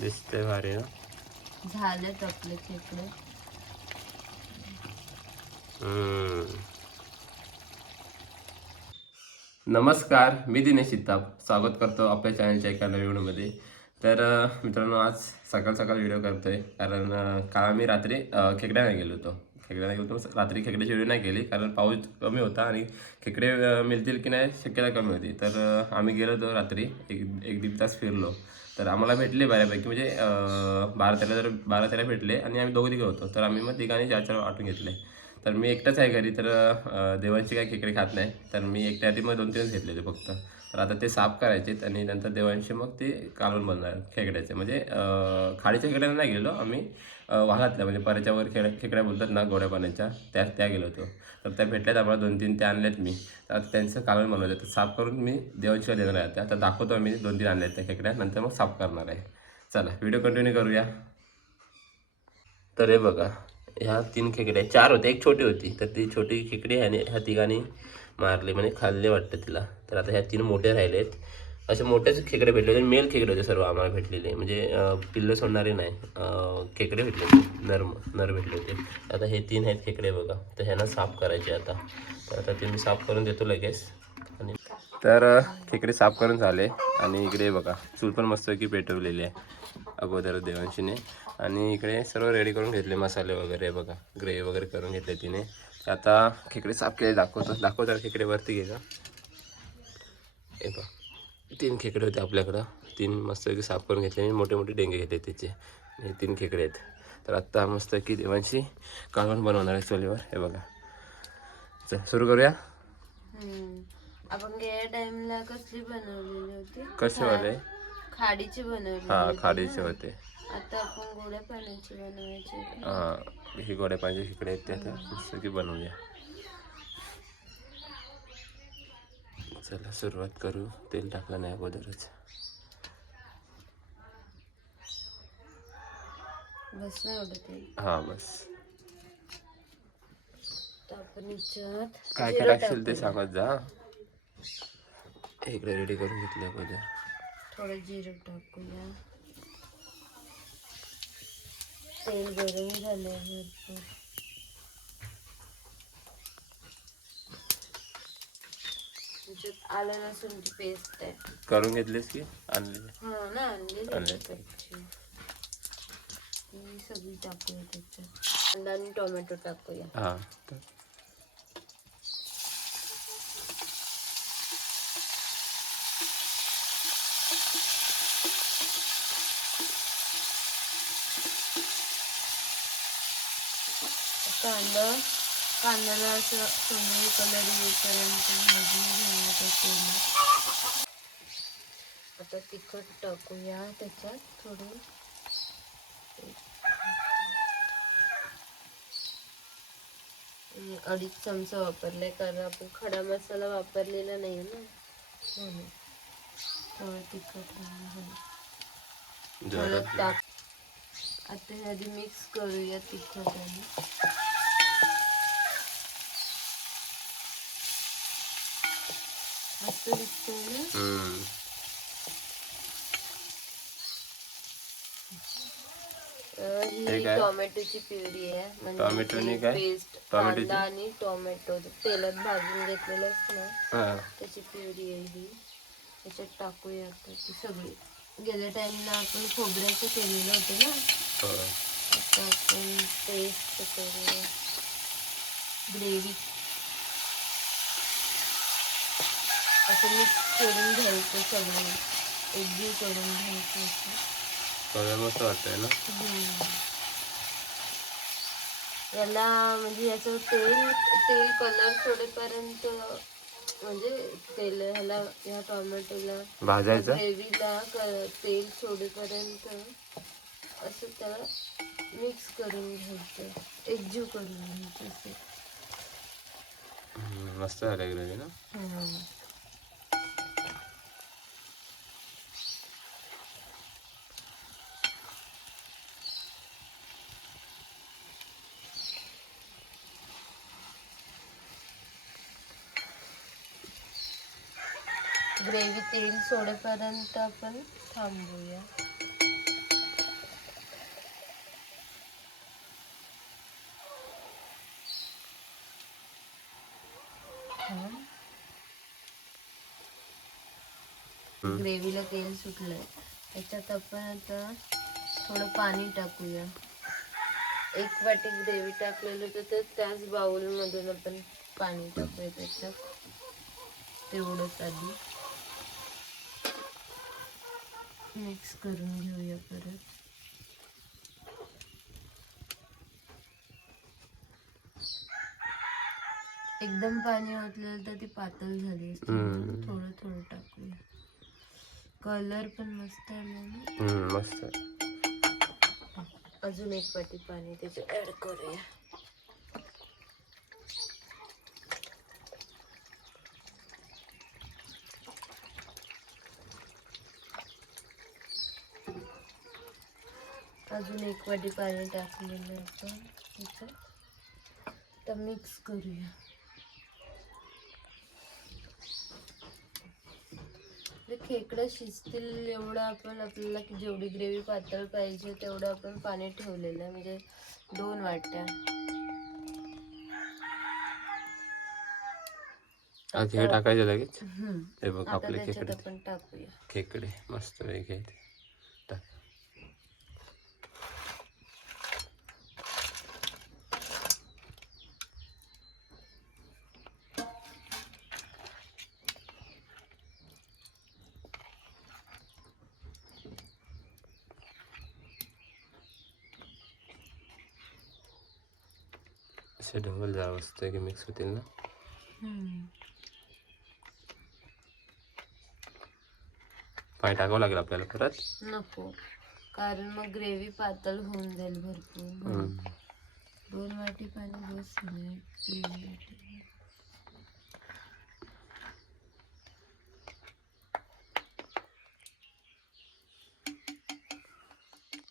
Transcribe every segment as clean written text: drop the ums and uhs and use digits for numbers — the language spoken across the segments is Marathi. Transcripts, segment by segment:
दिसते भारी ना. झालेत आपले खेकडे. नमस्कार, मी दिनेश चित्ताप स्वागत करतो आपल्या चॅनलच्या एका नवीन व्हिडिओमध्ये. तर मित्रांनो, आज सकाळ सकाळ व्हिडिओ करतोय कारण काल आम्ही रात्री खेकड्याला गेलो होतो. रात्री खेकड्याची व्हिडिओ नाही केली कारण पाऊस कमी होता आणि खेकडे मिळतील की नाही शक्यता कमी होती. तर आम्ही गेलो होतो रात्री, एक दीड तास फिरलो. तर आम्हाला भेटले बऱ्यापैकी, म्हणजे 12-13 भेटले आणि आम्ही दोघं तिघं होतो. तर आम्ही मग तिघांनी 4-4 वाटून घेतले. तर मी एकटाच आहे घरी, तर देवांशी काही खेकडे खात नाही, तर मी एकट्यासाठी मग 2-3 घेतले होते फक्त. तर आता ते साफ करायचे आणि नंतर देवांशी मग ते कालवण बनणार खेकड्याचे. म्हणजे खाडीच्या खेकड्याला नाही गेलो आम्ही, वाघातल्या म्हणजे पराच्या वर खेकड्या बोलतात ना, गोड्या पाण्याच्या, त्या गेलो होतो. तर त्या भेटल्यात आम्हाला 2-3, त्या आणल्यात मी. तर आता त्यांचं कालवण बनवायचं, तर साफ करून मी देवांशीला देणार आहे. आता दाखवतो आम्ही 2-3 आणल्यात त्या खेकड्या, नंतर मग साफ करणार आहे. चला व्हिडिओ कंटिन्यू करूया. तर हे बघा, ह्या 3 खेकड्या, 4 होते, एक छोटी होती. तर ती छोटी खेकडी आणि ह्या तिघांनी मारले, म्हणजे खाल्ले वाटतं तिला. तर आता ह्या 3 मोठे राहिलेत. असे मोठेच खेकडे भेटले होते, मेल खेकडे होते सर्व आम्हाला भेटलेले, म्हणजे पिल्लं सोडणारे नाही, खेकडे भेटले होते, नर भेटले होते. आता हे 3 आहेत खेकडे बघा. तर ह्यांना साफ करायचे आता. तर आता ते मी साफ करून देतो लगेच. आणि तर खेकडे साफ करून झाले आणि इकडे बघा चूल पण मस्तपैकी पेटवलेली आहे अगोदर देवांशीने. आणि इकडे सर्व रेडी करून घेतले, मसाले वगैरे बघा, ग्रेव्ही वगैरे करून घेतले तिने. आता खेकडे साफ केले, दाखवतो खेकडे वरती घे का. हे बघ, 3 खेकडे होते आपल्याकडं, 3 मस्तपैकी साफ करून घेतले आणि मोठे मोठे डेंगे घेतले त्याचे. हे 3 खेकडे आहेत. तर आत्ता मस्तपैकी देवांशी कालवण बनवणार आहे चुलीवर. हे बघा, चल सुरू करूया. आपण गेल्या टाइमला कसली बनवलेली होती? कसेवाले? खाडीची बनवलेली. हां, खाडीचे होते. आता आपण गोड्या पाण्याची बनवायची. हां, ही गोड्या पाण्याचे खेकडे आहेत, ते आता मस्तपैकी बनवूया. चला सुरुवात करू. तेल टाकलं नाही अगोदरच. बस नाही एवढं तेल. हां बस. आपण याच्यात काय काय टाकशील ते सांगत जा. इकडे रेडी करून घेतले अगोदर. थोडं जिरं टाकूया. तेल गरम झाले भरपूर. त्याच्यात आलं लसूणची पेस्ट आहे. करून घेतलीस की आणली? हा ना, आणलेली आणले. ही सगळी टाकूया त्याच्यात. कांदा आणि टोमॅटो टाकूया. हां, कांद्याला असं सोनेरी कलर येईपर्यंत भाजून घ्यायचं तेल. आता तिखट टाकूया त्याच्यात थोडं. 2.5 चमचा वापरलाय कारण आपण खडा मसाला वापरलेला नाही ना, म्हणून थोडं तिखट टाक. आता हे आधी मिक्स करूया तिखट आणि मस्त दिसतोय ना. ही टोमॅटोची प्युरी आहे, म्हणजे पेस्ट. कांदा आणि टोमॅटो तेलात भाजून घेतलेलं ना, त्याची प्युरी आहे ही. त्याच्यात टाकूया आता ती सगळी. गेल्या टाइमला आपण खोबऱ्याचं केलेलं होतं ना, आता आपण पेस्ट करूया. ग्रेव्ही असं मिक्स करून घ्यायचं, सगळं एकजीव करून घ्यायचं. मस्त वाटतंय ना. याला म्हणजे याचं तेल कलर सोडेपर्यंत, म्हणजे तेल ह्याला, ह्या टोमॅटोला भाजायचं, ग्रेव्हीला तेल सोडेपर्यंत असं त्याला मिक्स करून घ्यायचं, एकजीव करून घ्यायचं. मस्त झालं ग्रेव्ही ना. ग्रेव्ही तेल सोडेपर्यंत आपण थांबूया. छान. ग्रेव्हीला तेल सुटलंय. त्याच्यात आपण आता थोडं पाणी टाकूया. 1 वाटी ग्रेव्ही टाकलेलं तर त्याच बाउलमधून आपण पाणी टाकूया त्याच्यात. तेवढंच आधी मिक्स करून घेऊया परत. एकदम पाणी ओतलेलं तर ती पातळ झाली असती. थोडं थोडं टाकूया. कलर पण मस्त आला ना. मस्त. अजून 1 वाटी पाणी त्याच्यात ऍड करूया. अजून 1 वाटी पाणी टाकलेलं आपण त्याच्यात. तर मिक्स करूया. खेकडं शिजतील एवढं आपण आपल्याला जेवढी ग्रेव्ही पातळ पाहिजे तेवढं आपण पाणी ठेवलेलं आहे. म्हणजे 2 वाट्या. हे टाकायचं लगेच. हे बघ आता आपले त्याच्यात आपण टाकूया खेकडे मस्त वेगळे टाक. असे ढवल जावं असतं की मिक्स होतील ना. पाणी टाकावं लागेल आपल्याला परत. नको, कारण मग ग्रेव्ही पातळ होऊन जाईल भरपूर. 2 वाटी पाणी बस ग्रेव्ही.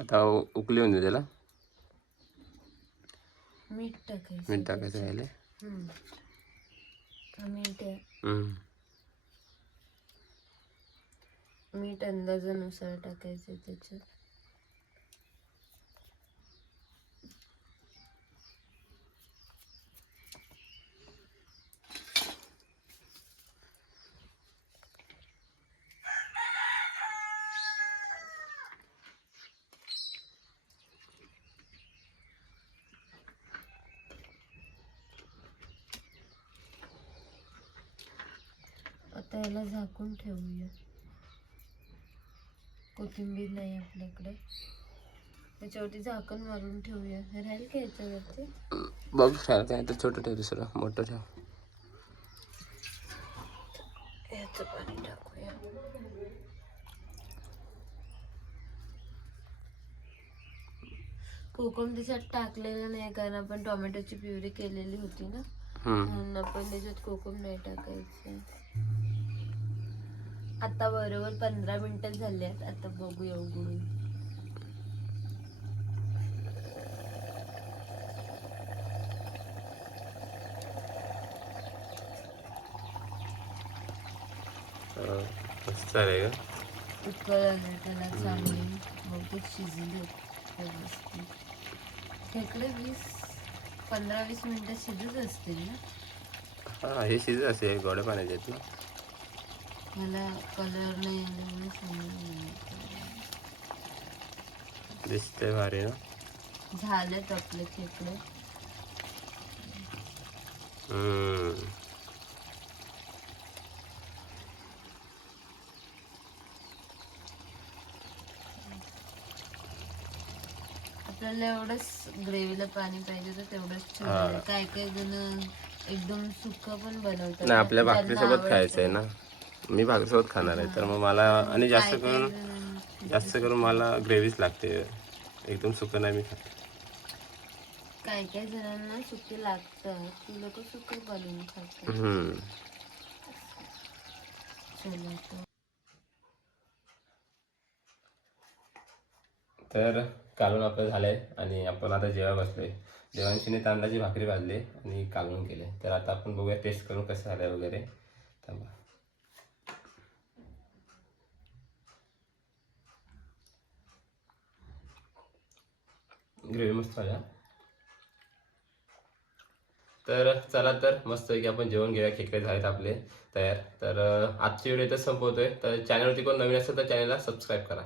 आता उकली होऊन त्याला. मीठ टाकायचं राहिले. मीठ अंदाजानुसार टाकायचं त्याच्यात. आता याला झाकून ठेवूया. कोथिंबीर नाही आपल्याकडे. त्याच्यावरती झाकण मारून ठेवूया. राहील का याच्यावरती? बघ काय तर छोटं ठेव, दुसरं मोठं ठेव. याचं पाणी टाकूया. कोकम त्याच्यात टाकलेलं नाही कारण आपण टोमॅटोची प्युरी केलेली होती ना. म्हणून आपण त्याच्यात कोकम नाही टाकायचं. आता बरोबर 15 मिनिटं झाली आहेत. आता बघूया उघडून. मस्त आहे का? उकळ आलं त्याला चांगली. बहुतेक शिजले व्यवस्थित. खेकडे 15-20 मिनिटं शिजत असतील ना. हा, हे शिजत असेल. गोड्या पाण्याचे आहेत ना. मला कलर नाही आला म्हणून समजलं. दिसतंय भारी ना. झालेत आपले खेकडे. आपल्याला एवढंच ग्रेव्हीला पाणी पाहिजे तर तेवढंच ठेवलं. काय काय जण एकदम सुक्क पण बनवतात. नाही, आपल्या भाकरीसोबत खायचं आहे ना. मी भाकरीसोबत खाणार आहे तर मग मला आणि जास्त करून मला ग्रेव्हीच लागते. एकदम सुकं नाही मी खात. काय काय जणांना सुके लागतात. ती लोक सुके बनवून खातात. तर कालवण आपलं झालंय आणि आपण आता जेव्हा बसलोय. देवांशीने तांदळाची भाकरी भाजली आणि कालवण केले. तर आता आपण बघूया टेस्ट करून कसं झालंय वगैरे. ग्रेव्ही मस्त झाल्या. तर चला तर मस्त की आपण जेवण घेऊया. खेकडे झालेत आपले तयार. तर आजची व्हिडिओ इथं संपवतोय. तर चॅनलवरती कोण नवीन असेल तर चॅनलला सबस्क्राईब करा.